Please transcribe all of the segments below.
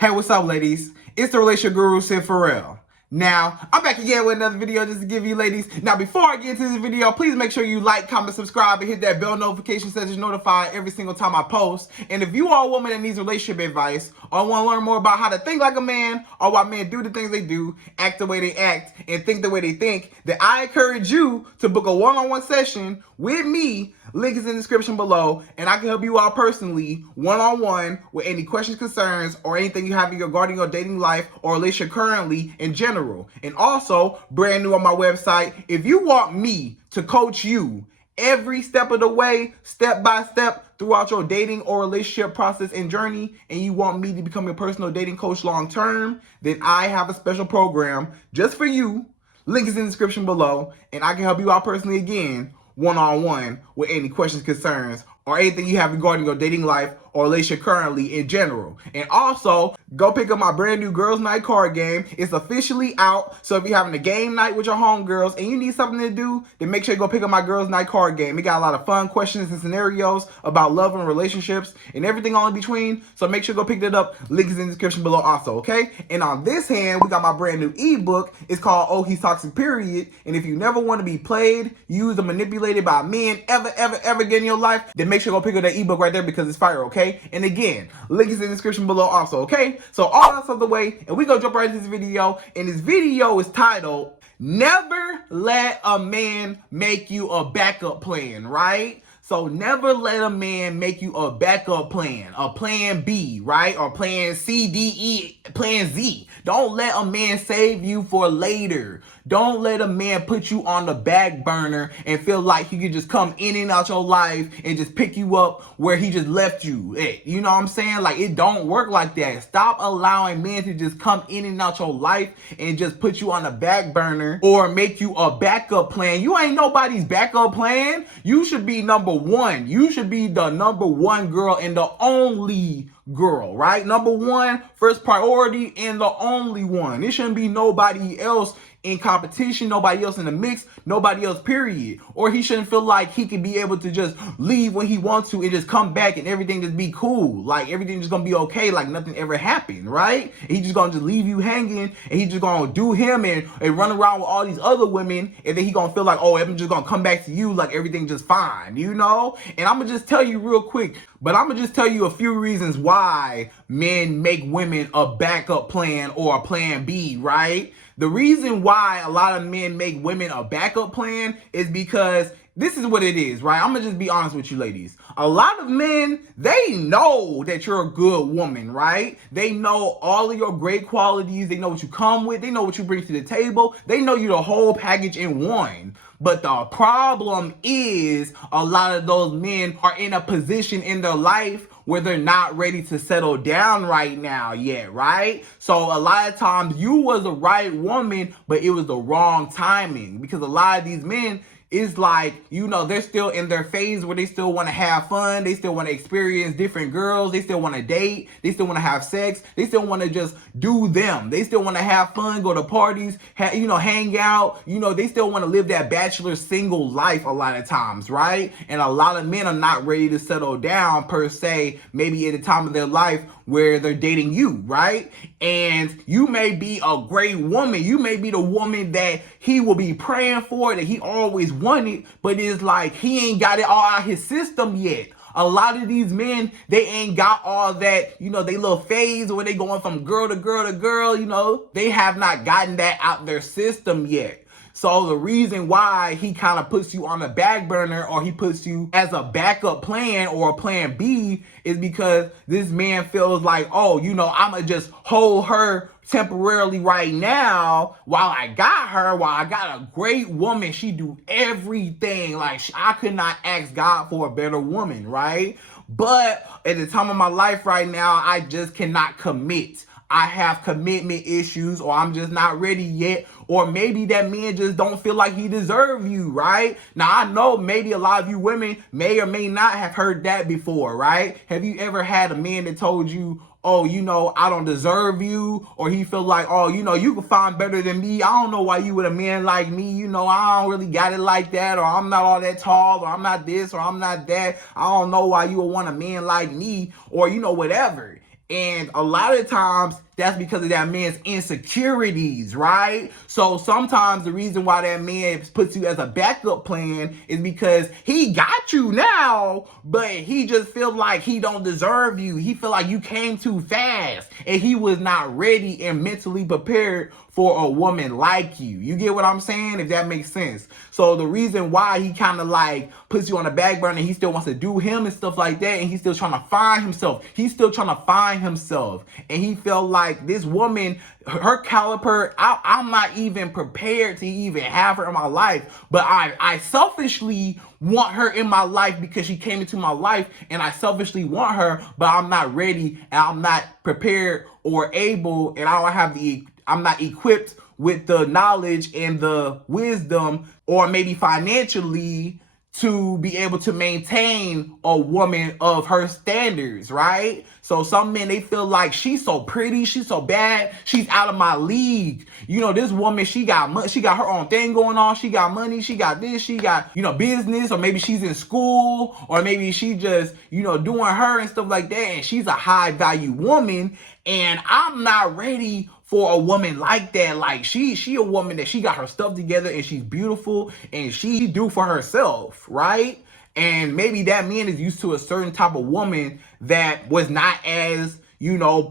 Hey, what's up, ladies? It's the relationship guru, Sydd Ferrell. Now, I'm back again with another video just to give you ladies. Now, before I get into this video, please make sure you like, comment, subscribe, and hit that bell notification so that you're notified every single time I post. And if you are a woman that needs relationship advice, or want to learn more about how to think like a man, or why men do the things they do, act the way they act, and think the way they think, then I encourage you to book a one-on-one session with me. Link is in the description below, and I can help you out personally, one-on-one, with any questions, concerns, or anything you have regarding your dating life or relationship currently in general. And also, brand new on my website, if you want me to coach you every step of the way, step by step, throughout your dating or relationship process and journey, and you want me to become your personal dating coach long term, then I have a special program just for you. Link is in the description below, and I can help you out personally again, one-on-one, with any questions, concerns, or anything you have regarding your dating life or relationship currently in general. And also, go pick up my brand new Girls Night card game. It's officially out, so if you're having a game night with your homegirls and you need something to do, then make sure you go pick up my Girls Night card game. It got a lot of fun questions and scenarios about love and relationships and everything all in between, so make sure you go pick that up. Link is in the description below also, okay? And on this hand, we got my brand new ebook. It's called Oh, He's Toxic, Period. And if you never want to be played, used, or manipulated by men ever again in your life, then make sure you go pick up that ebook right there because it's fire, okay? And again, link is in the description below also, okay? So all that's out of the way, and we gonna jump right into this video. And this video is titled, Never Let a Man Make You a Backup Plan, right? So never let a man make you a backup plan, a plan B, right? Or plan C, D, E, plan Z. Don't let a man save you for later. Don't let a man put you on the back burner and feel like he could just come in and out your life and just pick you up where he just left you. You know what I'm saying? Like, it don't work like that. Stop allowing men to just come in and out your life and just put you on the back burner or make you a backup plan. You ain't nobody's backup plan. You should be number one. You should be the number one girl and the only girl, right? Number one, first priority, and the only one. It shouldn't be nobody else in competition, nobody else in the mix, nobody else, period. Or he shouldn't feel like he can be able to just leave when he wants to and just come back and everything just be cool. Like, everything just gonna be okay, like nothing ever happened, right? And he just gonna just leave you hanging, and he just gonna do him and run around with all these other women, and then he gonna feel like, oh, I'm just gonna come back to you like everything just fine, you know? And I'm gonna just tell you real quick, but I'm gonna just tell you a few reasons why men make women a backup plan or a plan B, right? The reason why a lot of men make women a backup plan is because this is what it is, right? I'm gonna just be honest with you ladies. A lot of men, they know that you're a good woman, right? They know all of your great qualities. They know what you come with. They know what you bring to the table. They know you the whole package in one. But the problem is a lot of those men are in a position in their life where they're not ready to settle down right now yet, right? So a lot of times you was the right woman, but it was the wrong timing, because a lot of these men, it's like, you know, they're still in their phase where they still want to have fun. They still want to experience different girls. They still want to date. They still want to have sex. They still want to just do them. They still want to have fun, go to parties, hang out. You know, they still want to live that bachelor single life a lot of times, right? And a lot of men are not ready to settle down per se, maybe at a time of their life where they're dating you, right? And you may be a great woman. You may be the woman that he will be praying for, that he always wanted, but it's like he ain't got it all out his system yet. A lot of these men, they ain't got all that, they little phase where they going from girl to girl to girl, they have not gotten that out their system yet. So the reason why he kind of puts you on the back burner, or he puts you as a backup plan or a plan B, is because this man feels like, oh, I'm going to just hold her temporarily right now while I got her, while I got a great woman. She do everything. Like, I could not ask God for a better woman, right? But at the time of my life right now, I just cannot commit. I have commitment issues, or I'm just not ready yet, or maybe that man just don't feel like he deserve you, right? Now, I know maybe a lot of you women may or may not have heard that before, right? Have you ever had a man that told you, oh, I don't deserve you, or he feel like, oh, you can find better than me. I don't know why you with a man like me. I don't really got it like that, or I'm not all that tall, or I'm not this, or I'm not that. I don't know why you would want a man like me, or whatever. And a lot of times that's because of that man's insecurities, right? So sometimes the reason why that man puts you as a backup plan is because he got you now, but he just feels like he don't deserve you. He feel like you came too fast and he was not ready and mentally prepared for a woman like you. You get what I'm saying? If that makes sense. So the reason why he kind of like puts you on the back burner, he still wants to do him and stuff like that, and he's still trying to find himself. He's still trying to find himself. And he felt like this woman, her caliber, I'm not even prepared to even have her in my life. But I selfishly want her in my life because she came into my life, and I selfishly want her, but I'm not ready and I'm not prepared or able, and I'm not equipped with the knowledge and the wisdom, or maybe financially, to be able to maintain a woman of her standards, right? So some men, they feel like she's so pretty, she's so bad, she's out of my league. You know, this woman, she got her own thing going on, she got money, she got this, she got, business, or maybe she's in school, or maybe she just, doing her and stuff like that, and she's a high value woman, and I'm not ready for a woman like that. Like she a woman that she got her stuff together and she's beautiful and she do for herself, right? And maybe that man is used to a certain type of woman that was not as,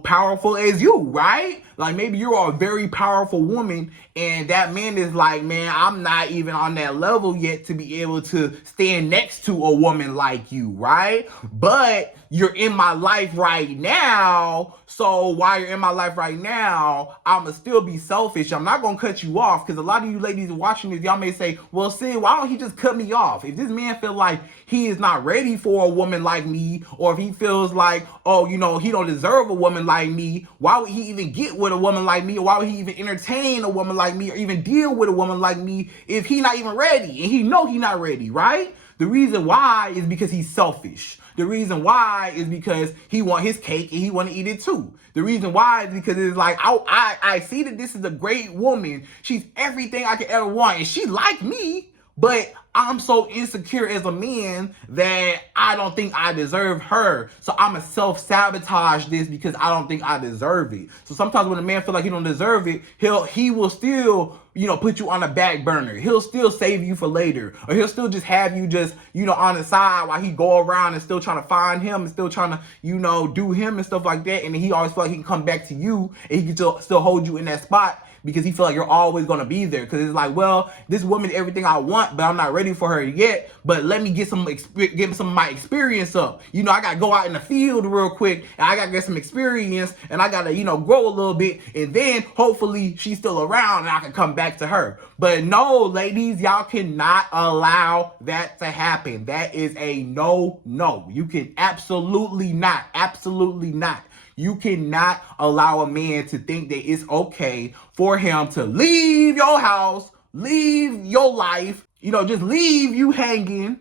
powerful as you, right? Like maybe you're a very powerful woman and that man is like, man, I'm not even on that level yet to be able to stand next to a woman like you, right? But you're in my life right now. So while you're in my life right now, I'ma still be selfish. I'm not gonna cut you off, because a lot of you ladies watching this, y'all may say, well, Sid, why don't he just cut me off? If this man feel like he is not ready for a woman like me, or if he feels like, oh, he don't deserve a woman like me, why would he even get with a woman like me? Or why would he even entertain a woman like me, or even deal with a woman like me if he not even ready? And he know he not ready, right? The reason why is because he's selfish. The reason why is because he want his cake and he want to eat it too. The reason why is because it's like, I see that this is a great woman. She's everything I could ever want. And she like me, but I'm so insecure as a man that I don't think I deserve her. So I'm going to self-sabotage this because I don't think I deserve it. So sometimes when a man feel like he don't deserve it, he will still, put you on the back burner. He'll still save you for later. Or he'll still just have you just, on the side while he go around and still trying to find him and still trying to, do him and stuff like that. And then he always feel like he can come back to you and he can still hold you in that spot, because he feel like you're always going to be there. Because it's like, well, this woman is everything I want, but I'm not ready for her yet. But let me get some of my experience up. I got to go out in the field real quick, and I got to get some experience, and I got to, grow a little bit. And then hopefully she's still around and I can come back to her. But no, ladies, y'all cannot allow that to happen. That is a no. You can absolutely not. You cannot allow a man to think that it's okay for him to leave your house, leave your life, just leave you hanging.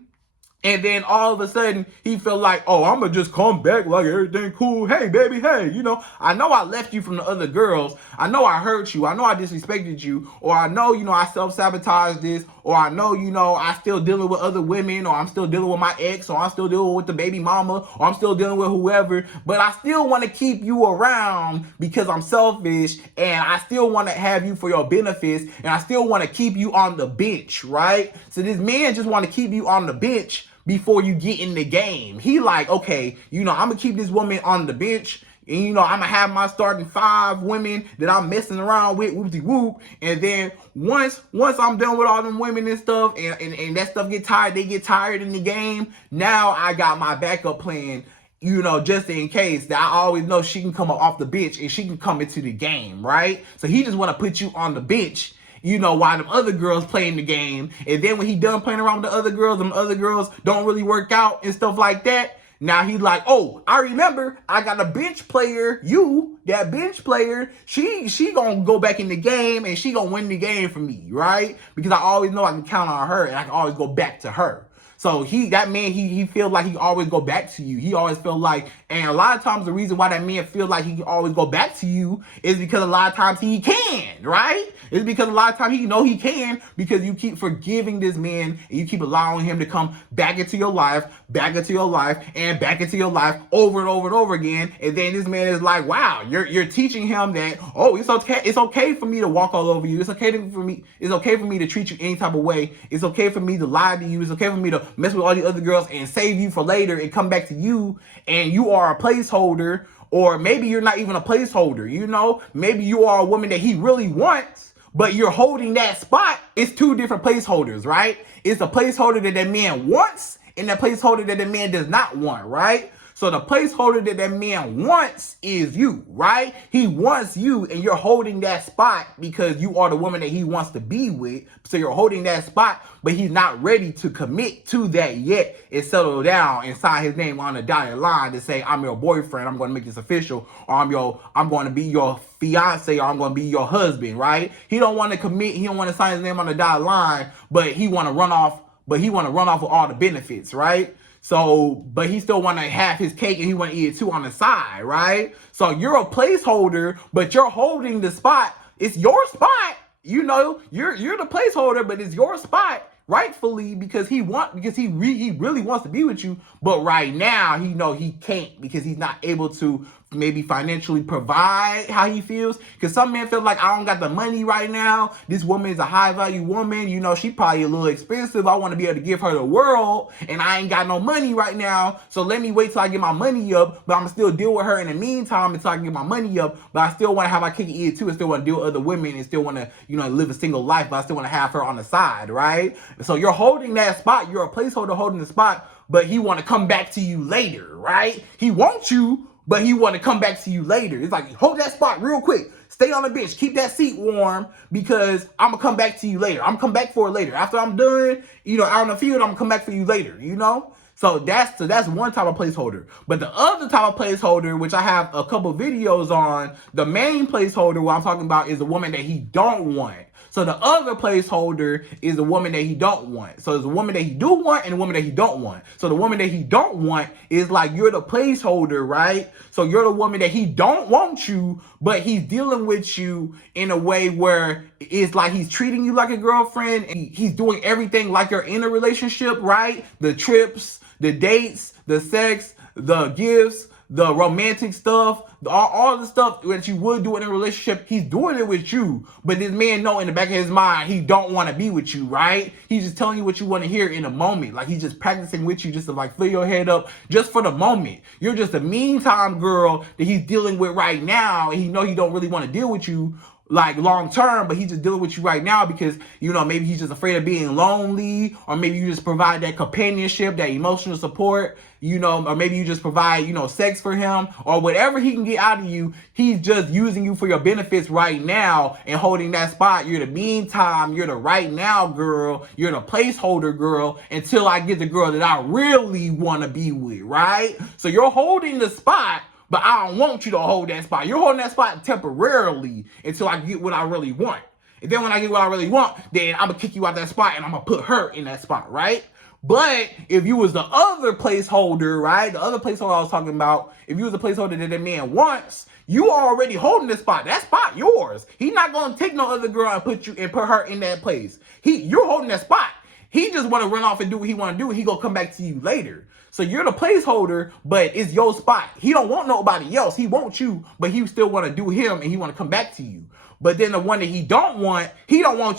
And then all of a sudden he felt like, oh, I'm going to just come back like everything cool. Hey, baby, hey, I know I left you from the other girls. I know I hurt you. I know I disrespected you. Or I know, I self-sabotaged this. Or I know, I still dealing with other women. Or I'm still dealing with my ex. Or I'm still dealing with the baby mama. Or I'm still dealing with whoever. But I still want to keep you around because I'm selfish. And I still want to have you for your benefits. And I still want to keep you on the bench, right? So this man just want to keep you on the bench before you get in the game. He like, okay, I'm gonna keep this woman on the bench, and I'm gonna have my starting 5 women that I'm messing around with, whoop-de-whoop. And then once I'm done with all them women and stuff, and that stuff they get tired in the game, now I got my backup plan, just in case, that I always know she can come up off the bench and she can come into the game, right? So he just want to put you on the bench, while them other girls playing the game. And then when he done playing around with the other girls, them other girls don't really work out and stuff like that. Now he's like, oh, I remember I got a bench player. That bench player, she gonna go back in the game and she gonna win the game for me, right? Because I always know I can count on her and I can always go back to her. So that man, he feels like he always go back to you. He always feel like, and a lot of times the reason why that man feel like he always go back to you is because a lot of times he can, right? It's because a lot of times he know he can, because you keep forgiving this man and you keep allowing him to come back into your life, back into your life, and back into your life over and over and over again. And then this man is like, wow, you're teaching him that, oh, it's okay for me to walk all over you. It's okay for me to treat you any type of way. It's okay for me to lie to you. It's okay for me to mess with all the other girls and save you for later and come back to you, and you are a placeholder. Or maybe you're not even a placeholder, you know? Maybe you are a woman that he really wants, but you're holding that spot. It's two different placeholders, right? It's the placeholder that man wants and the placeholder that man does not want, right? So the placeholder that man wants is you, right? He wants you, and you're holding that spot because you are the woman that he wants to be with. So you're holding that spot, but he's not ready to commit to that yet and settle down and sign his name on the dotted line to say, I'm your boyfriend, I'm going to make this official, or I'm going to be your fiance, or I'm going to be your husband, right? He don't want to commit. He don't want to sign his name on the dotted line, but he want to run off with all the benefits, right? So, but he still want to have his cake and he want to eat it too on the side, right? So you're a placeholder, but you're holding the spot. It's your spot. You know, you're the placeholder, but it's your spot rightfully because he really wants to be with you. But right now, he can't because he's not able to maybe financially provide how he feels. Because some men feel like, I don't got the money right now. This woman is a high value woman. You know, she probably a little expensive. I want to be able to give her the world, and I ain't got no money right now. So let me wait till I get my money up, but I'm gonna still deal with her in the meantime until I can get my money up. But I still want to have my cake and eat it too, and still want to deal with other women, and still want to, live a single life, but I still want to have her on the side, right? So you're holding that spot. You're a placeholder holding the spot, but he want to come back to you later, right? He wants you, but he want to come back to you later. It's like, hold that spot real quick. Stay on the bench. Keep that seat warm because I'm going to come back to you later. I'm going to come back for it later. After I'm done, out on the field, I'm going to come back for you later, So that's one type of placeholder. But the other type of placeholder, which I have a couple videos on, the main placeholder, what I'm talking about is the woman that he don't want. So the other placeholder is the woman that he don't want. So there's a woman that he do want and a woman that he don't want. So the woman that he don't want is like, you're the placeholder, right? So you're the woman that he don't want you, but he's dealing with you in a way where it's like he's treating you like a girlfriend. And he's doing everything like you're in a relationship, right? The trips, the dates, the sex, the gifts, the romantic stuff, all the stuff that you would do in a relationship, he's doing it with you. But this man know in the back of his mind, he don't want to be with you, right? He's just telling you what you want to hear in a moment. Like he's just practicing with you just to like fill your head up just for the moment. You're just a meantime girl that he's dealing with right now. And he know he don't really want to deal with you like long term, but he's just dealing with you right now because, maybe he's just afraid of being lonely, or maybe you just provide that companionship, that emotional support, or maybe you just provide, sex for him, or whatever he can get out of you. He's just using you for your benefits right now and holding that spot. You're the meantime, you're the right now girl, you're the placeholder girl until I get the girl that I really want to be with, right? So you're holding the spot, but I don't want you to hold that spot. You're holding that spot temporarily until I get what I really want. And then when I get what I really want, then I'm going to kick you out that spot and I'm going to put her in that spot, right? But if you was the other placeholder, right? The other placeholder I was talking about, if you was the placeholder that man wants, you are already holding the spot. That spot yours. He's not going to take no other girl and put her in that place. You're holding that spot. He just want to run off and do what he want to do. He going to come back to you later. So you're the placeholder, but it's your spot. He don't want nobody else. He wants you, but he still want to do him and he want to come back to you. But then the one that he don't want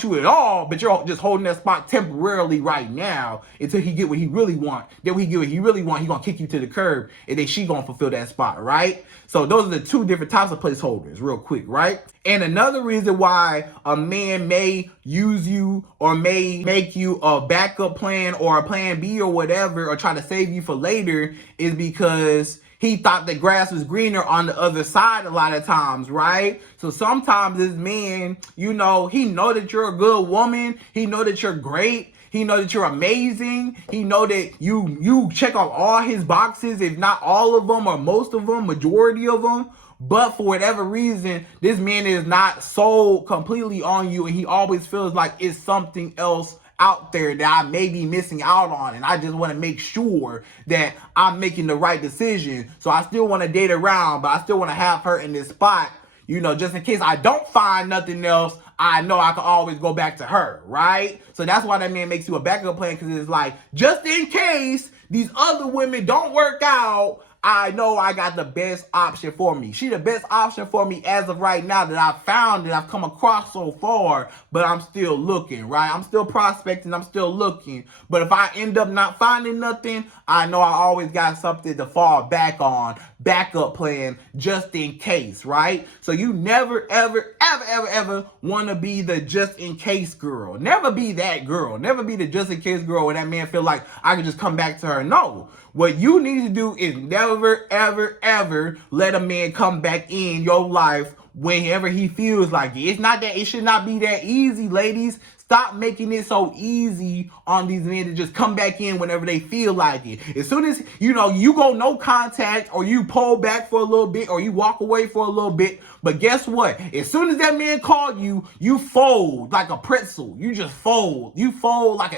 you at all, but you're just holding that spot temporarily right now until he get what he really want. Then when he get what he really want, he going to kick you to the curb and then she going to fulfill that spot, right? So those are the two different types of placeholders real quick, right? And another reason why a man may use you or may make you a backup plan or a plan B or whatever, or try to save you for later, is because he thought the grass was greener on the other side a lot of times, right? So sometimes this man, he know that you're a good woman. He know that you're great. He know that you're amazing. He know that you check off all his boxes, if not all of them or most of them, majority of them. But for whatever reason, this man is not sold completely on you, and he always feels like it's something else out there that I may be missing out on, and I just want to make sure that I'm making the right decision. So I still want to date around, but I still want to have her in this spot, just in case I don't find nothing else. I know I can always go back to her, right? So that's why that man makes you a backup plan, because it's like, just in case these other women don't work out, I know I got the best option for me. She the best option for me as of right now that I've found, that I've come across so far, but I'm still looking, right? I'm still prospecting, I'm still looking. But if I end up not finding nothing, I know I always got something to fall back on, backup plan, just in case, right? So you never, ever want to be the just in case girl. Never be that girl. Never be the just in case girl where that man feel like I can just come back to her. No. What you need to do is never, ever let a man come back in your life whenever he feels like it. It should not be that easy, ladies. Stop making it so easy on these men to just come back in whenever they feel like it. As soon as, you go no contact, or you pull back for a little bit, or you walk away for a little bit. But guess what? As soon as that man called you, you fold like a pretzel. You just fold. You fold like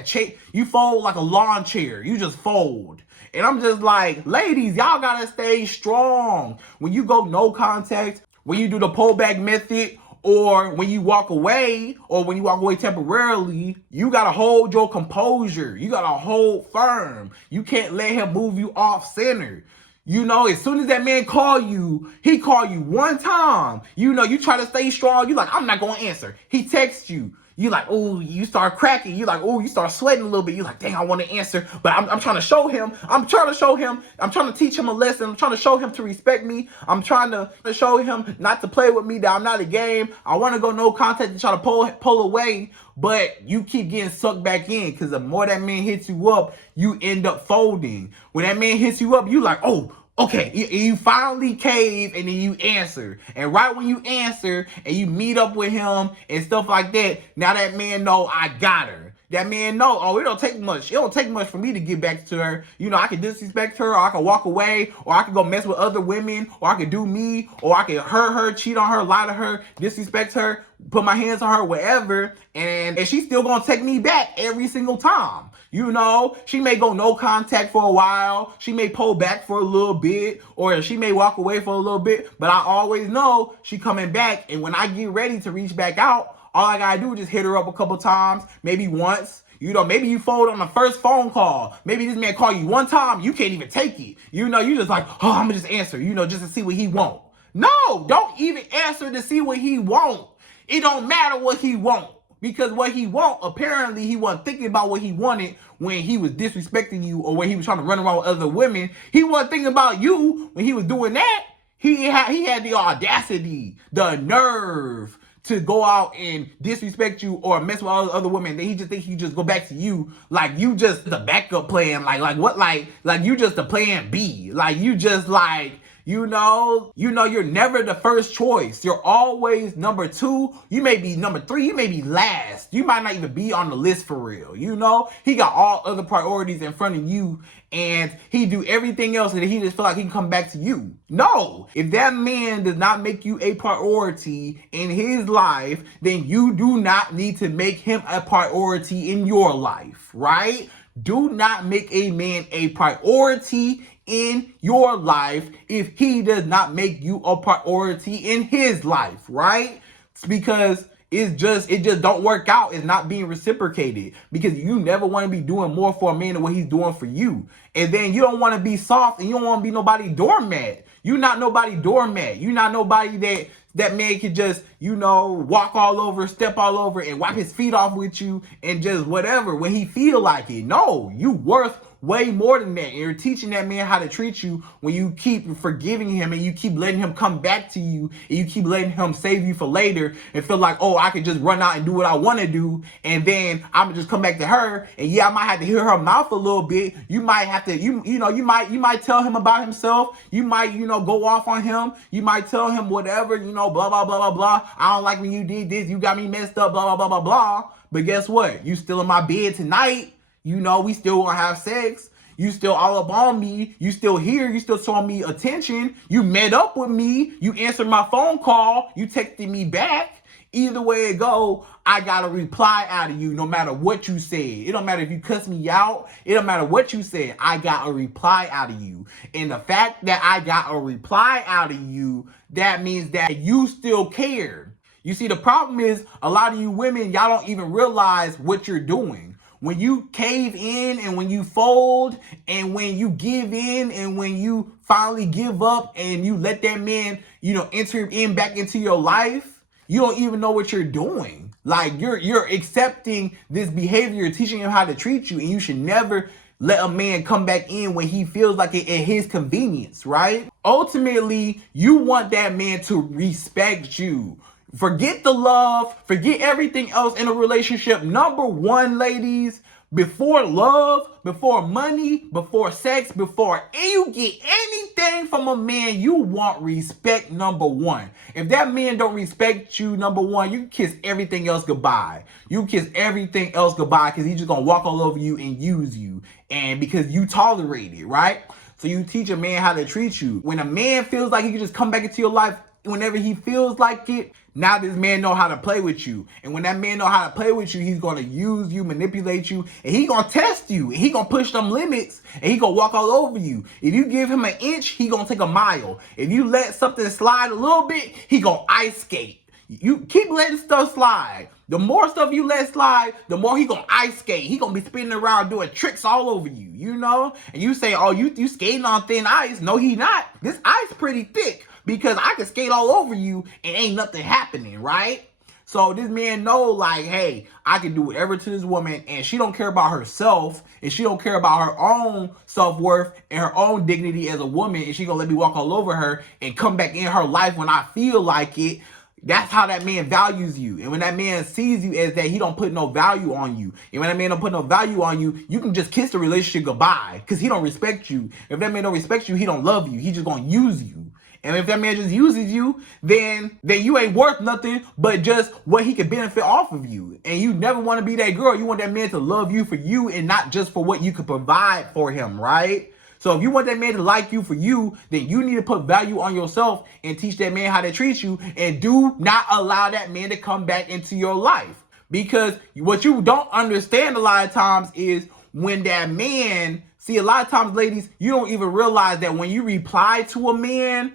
you fold like a lawn chair. You just fold. And I'm just like, ladies, y'all gotta stay strong. When you go no contact, when you do the pullback method, or when you walk away, or when you walk away temporarily, you gotta hold your composure. You gotta hold firm. You can't let him move you off center. As soon as that man he call you one time. You try to stay strong. You like, I'm not gonna answer. He texts you. You like, oh, you start cracking. You like, oh, you start sweating a little bit. You like, dang, I want to answer, but I'm trying to show him. I'm trying to teach him a lesson. I'm trying to show him to respect me. I'm trying to show him not to play with me, that I'm not a game. I want to go no contact and try to pull away, but you keep getting sucked back in, because the more that man hits you up, you end up folding. When that man hits you up, you like, oh, okay, you finally cave, and then you answer. And right when you answer and you meet up with him and stuff like that, now that man know I got her. That man know, oh, it don't take much. It don't take much for me to get back to her. I can disrespect her, or I can walk away, or I can go mess with other women, or I can do me, or I can hurt her, cheat on her, lie to her, disrespect her, put my hands on her, whatever, and she's still gonna take me back every single time. She may go no contact for a while, she may pull back for a little bit, or she may walk away for a little bit, but I always know she coming back. And when I get ready to reach back out, all I gotta do is just hit her up a couple times, maybe once. Maybe you fold on the first phone call. Maybe this man call you one time, you can't even take it. You just like, oh, I'm gonna just answer, just to see what he want. No, don't even answer to see what he want. It don't matter what he want. Because what he want, apparently he wasn't thinking about what he wanted when he was disrespecting you, or when he was trying to run around with other women. He wasn't thinking about you when he was doing that. He had the audacity, the nerve to go out and disrespect you or mess with all the other women. Then he just thinks he just go back to you like you just the backup plan. Like what? Like you just the plan B. Like you just like. You're never the first choice. You're always number 2. You may be number 3. You may be last. You might not even be on the list for real. He got all other priorities in front of you, and he do everything else, and he just feel like he can come back to you. No, if that man does not make you a priority in his life, then you do not need to make him a priority in your life, right? Do not make a man a priority in your life if he does not make you a priority in his life, right? It's because it just don't work out. It's not being reciprocated, because you never want to be doing more for a man than what he's doing for you. And then you don't want to be soft, and you don't want to be nobody doormat. You're not nobody doormat. You're not nobody that man can just, walk all over, step all over, and wipe his feet off with you and just whatever when he feel like it. No, you worth way more than that. And you're teaching that man how to treat you when you keep forgiving him, and you keep letting him come back to you, and you keep letting him save you for later, and feel like, oh, I can just run out and do what I want to do, and then I'm gonna just come back to her. And yeah, I might have to hear her mouth a little bit. You might have to, you might tell him about himself. You might, go off on him. You might tell him whatever, blah, blah, blah, blah, blah. I don't like when you did this. You got me messed up, blah, blah, blah, blah, blah. But guess what? You still in my bed tonight. We still gonna have sex. You still all up on me. You still here. You still showing me attention. You met up with me. You answered my phone call. You texted me back. Either way it go, I got a reply out of you no matter what you said. It don't matter if you cuss me out. It don't matter what you said. I got a reply out of you. And the fact that I got a reply out of you, that means that you still cared. You see, the problem is a lot of you women, y'all don't even realize what you're doing. When you cave in and when you fold and when you give in and when you finally give up and you let that man, enter in back into your life, you don't even know what you're doing. Like you're accepting this behavior, you're teaching him how to treat you, and you should never let a man come back in when he feels like it at his convenience, right? Ultimately, you want that man to respect you. Forget the love, forget everything else in a relationship. Number one, ladies, before love, before money, before sex, before you get anything from a man, you want respect, number one. If that man don't respect you, number one, you kiss everything else goodbye. You kiss everything else goodbye because he's just going to walk all over you and use you. And because you tolerate it, right? So you teach a man how to treat you. When a man feels like he can just come back into your life whenever he feels like it, now this man know how to play with you. And when that man know how to play with you, he's going to use you, manipulate you, and he going to test you. And he going to push them limits, and he going to walk all over you. If you give him an inch, he going to take a mile. If you let something slide a little bit, he going to ice skate. You keep letting stuff slide. The more stuff you let slide, the more he gonna ice skate. He gonna be spinning around doing tricks all over you, And you say, oh, you skating on thin ice. No, he not. This ice pretty thick because I can skate all over you and ain't nothing happening, right? So this man know, like, hey, I can do whatever to this woman, and she don't care about herself, and she don't care about her own self-worth and her own dignity as a woman, and she gonna let me walk all over her and come back in her life when I feel like it. That's how that man values you. And when that man sees you as that he don't put no value on you, and when that man don't put no value on you, you can just kiss the relationship goodbye because he don't respect you. If that man don't respect you, he don't love you. He just gonna use you. And if that man just uses you, then you ain't worth nothing but just what he could benefit off of you. And you never want to be that girl. You want that man to love you for you and not just for what you could provide for him, right? So if you want that man to like you for you, then you need to put value on yourself and teach that man how to treat you, and do not allow that man to come back into your life. Because what you don't understand a lot of times is when that man, see, a lot of times, ladies, you don't even realize that when you reply to a man,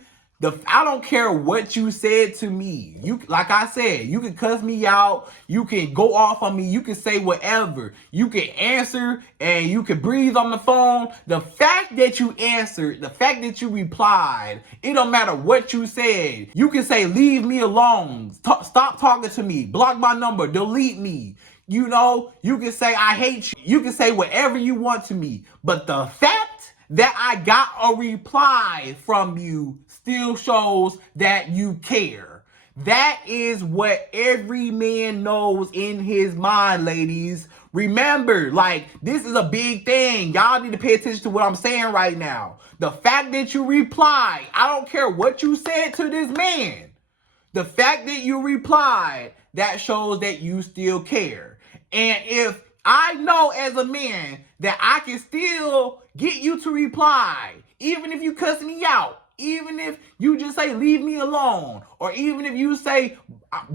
I don't care what you said to me. Like I said, you can cuss me out. You can go off on me. You can say whatever. You can answer and you can breathe on the phone. The fact that you answered, the fact that you replied, it don't matter what you said. You can say, leave me alone. Stop talking to me. Block my number. Delete me. You can say, I hate you. You can say whatever you want to me. But the fact that I got a reply from you still shows that you care. That is what every man knows in his mind, ladies. Remember, this is a big thing. Y'all need to pay attention to what I'm saying right now. The fact that you replied, I don't care what you said to this man. The fact that you replied, that shows that you still care. And if I know as a man that I can still get you to reply, even if you cuss me out, even if you just say, leave me alone, or even if you say,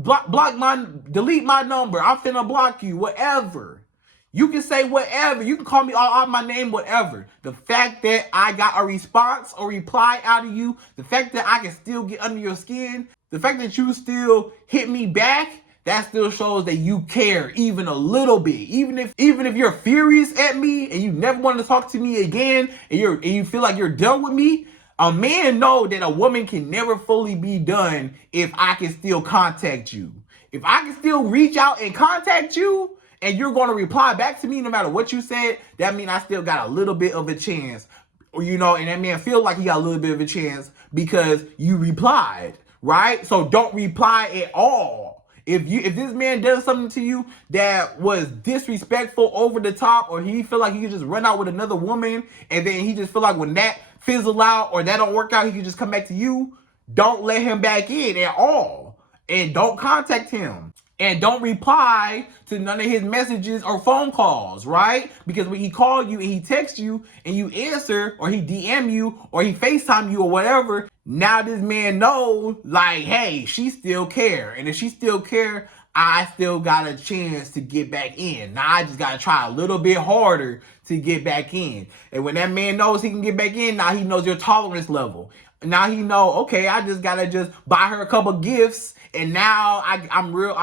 delete my number, I'm finna block you, whatever. You can say whatever. You can call me out my name, whatever. The fact that I got a response or reply out of you, the fact that I can still get under your skin, the fact that you still hit me back, that still shows that you care even a little bit. Even if you're furious at me and you never want to talk to me again, and you feel like you're done with me, a man know that a woman can never fully be done if I can still contact you. If I can still reach out and contact you, and you're going to reply back to me no matter what you said, that means I still got a little bit of a chance. And that man feel like he got a little bit of a chance because you replied, right? So don't reply at all. If this man does something to you that was disrespectful, over the top, or he feel like he could just run out with another woman, and then he just feel like when that fizzle out or that don't work out, he can just come back to you, don't let him back in at all. And don't contact him. And don't reply to none of his messages or phone calls, right? Because when he call you and he text you and you answer, or he DM you or he FaceTime you or whatever, now this man knows, like, hey, she still care. And if she still care, I still got a chance to get back in. Now I just got to try a little bit harder to get back in. And when that man knows he can get back in, now he knows your tolerance level. Now he know, okay, I just got to just buy her a couple gifts, and now I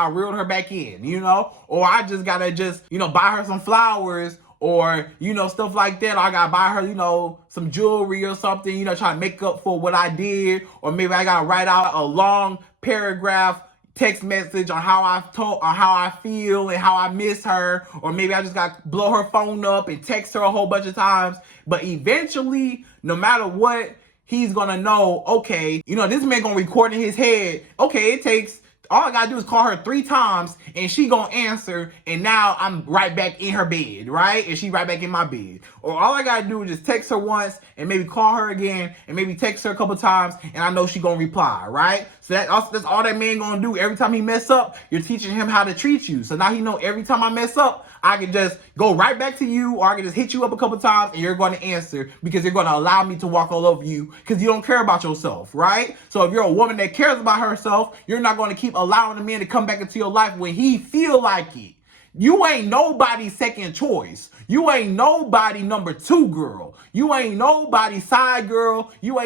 reeled her back in, you know? Or I just got to just, you know, buy her some flowers, or, you know, stuff like that. Or I gotta buy her, you know, some jewelry or something, you know, try to make up for what I did. Or maybe I gotta write out a long paragraph text message on how I feel and how I miss her. Or maybe I just gotta blow her phone up and text her a whole bunch of times. But eventually, no matter what, he's gonna know, okay, you know, this man gonna record in his head, okay, it takes, all I gotta do is call her 3 times and she gonna answer, and now I'm right back in her bed, right? And she right back in my bed. Or all I gotta do is just text her once and maybe call her again and maybe text her a couple times, and I know she gonna reply, right? So that's all that man gonna do. Every time he mess up, you're teaching him how to treat you. So now he know every time I mess up, I can just go right back to you, or I can just hit you up a couple times and you're going to answer, because you're going to allow me to walk all over you because you don't care about yourself, right? So if you're a woman that cares about herself, you're not going to keep allowing a man to come back into your life when he feel like it. You ain't nobody's second choice. You ain't nobody number 2 girl. You ain't nobody side girl. You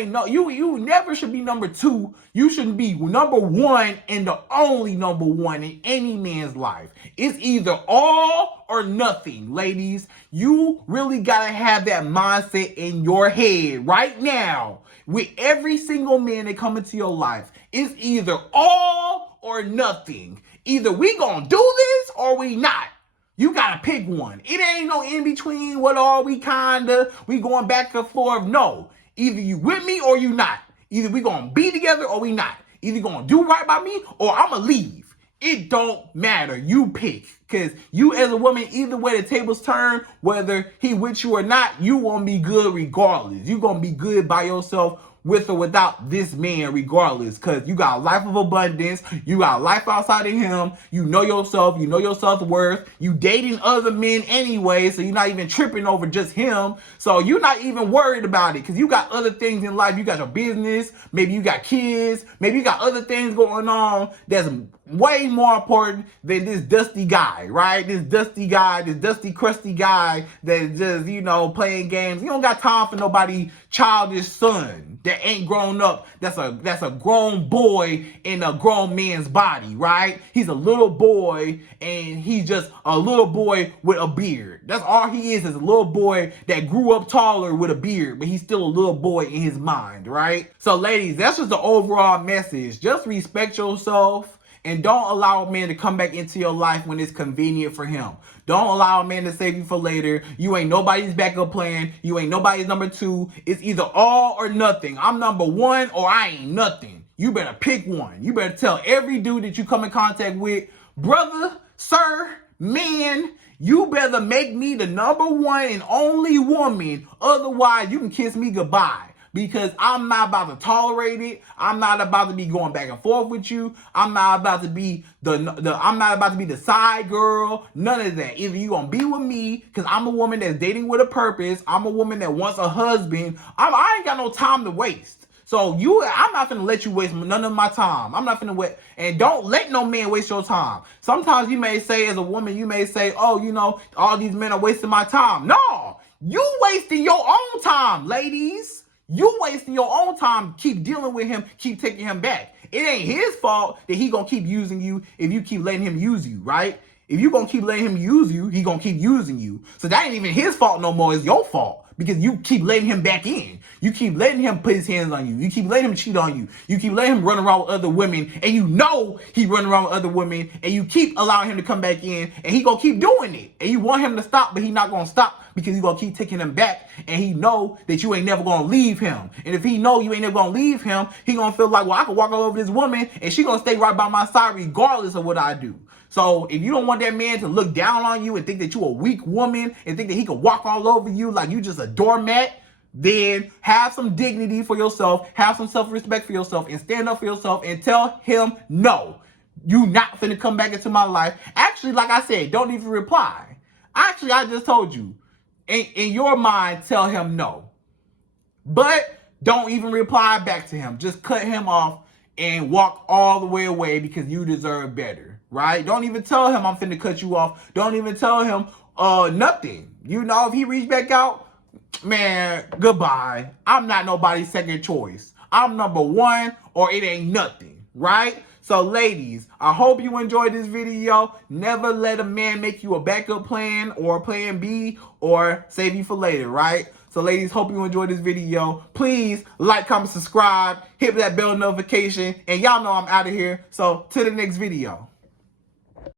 never should be number 2. You should be number 1 and the only number 1 in any man's life. It's either all or nothing, ladies. You really gotta have that mindset in your head right now. With every single man that come into your life, it's either all or nothing. Either we gonna do this or we not. You gotta pick one. It ain't no in between. What are we kinda? We going back and forth. No. Either you with me or you not. Either we gonna be together or we not. Either you gonna do right by me or I'ma leave. It don't matter. You pick. Because you as a woman, either way the tables turn, whether he with you or not, you gonna be good regardless. You gonna be good by yourself, with or without this man, regardless, because you got a life of abundance, you got a life outside of him, you know yourself, you know your self-worth, you dating other men anyway, so you're not even tripping over just him, so you're not even worried about it, because you got other things in life. You got your business, maybe you got kids, maybe you got other things going on that's way more important than this dusty guy, right? This dusty guy, this dusty, crusty guy that's just, you know, playing games. You don't got time for nobody childish son that ain't grown up. That's a grown boy in a grown man's body, right? He's a little boy, and he's just a little boy with a beard. That's all he is a little boy that grew up taller with a beard, but he's still a little boy in his mind, right? So ladies, that's just the overall message. Just respect yourself. And don't allow a man to come back into your life when it's convenient for him. Don't allow a man to save you for later. You ain't nobody's backup plan. You ain't nobody's number 2. It's either all or nothing. I'm number 1 or I ain't nothing. You better pick one. You better tell every dude that you come in contact with, brother, sir, man, you better make me the number 1 and only woman. Otherwise, you can kiss me goodbye. Because I'm not about to tolerate it. I'm not about to be going back and forth with you. I'm not about to be the side girl. None of that. Either you gonna be with me, because I'm a woman that's dating with a purpose. I'm a woman that wants a husband. I ain't got no time to waste. So I'm not finna let you waste none of my time. I'm not finna wait. And don't let no man waste your time. Sometimes you may say, as a woman, you may say, oh, you know, all these men are wasting my time. No, you wasting your own time, ladies. You wasting your own time, keep dealing with him, keep taking him back. It ain't his fault that he gonna keep using you if you keep letting him use you, right? If you gonna keep letting him use you, he gonna keep using you. So that ain't even his fault no more, it's your fault. Because you keep letting him back in. You keep letting him put his hands on you. You keep letting him cheat on you. You keep letting him run around with other women, and you know he running around with other women, and you keep allowing him to come back in, and he gonna keep doing it. And you want him to stop, but he not gonna stop, because you gonna keep taking him back, and he know that you ain't never gonna leave him. And if he know you ain't never gonna leave him, he gonna feel like, well, I can walk all over this woman, and she gonna stay right by my side regardless of what I do. So if you don't want that man to look down on you and think that you a weak woman and think that he can walk all over you like you just a doormat, then have some dignity for yourself, have some self-respect for yourself, and stand up for yourself and tell him, no, you not finna come back into my life. Actually, like I said, don't even reply. Actually, I just told you, in your mind, tell him no. But don't even reply back to him. Just cut him off and walk all the way away because you deserve better, right? Don't even tell him I'm finna cut you off. Don't even tell him nothing. You know, if he reach back out, man, goodbye. I'm not nobody's second choice. I'm number one or it ain't nothing, right? So ladies, I hope you enjoyed this video. Never let a man make you a backup plan or a plan B or save you for later, right? So ladies, hope you enjoyed this video. Please like, comment, subscribe, hit that bell notification, and y'all know I'm out of here. So to the next video.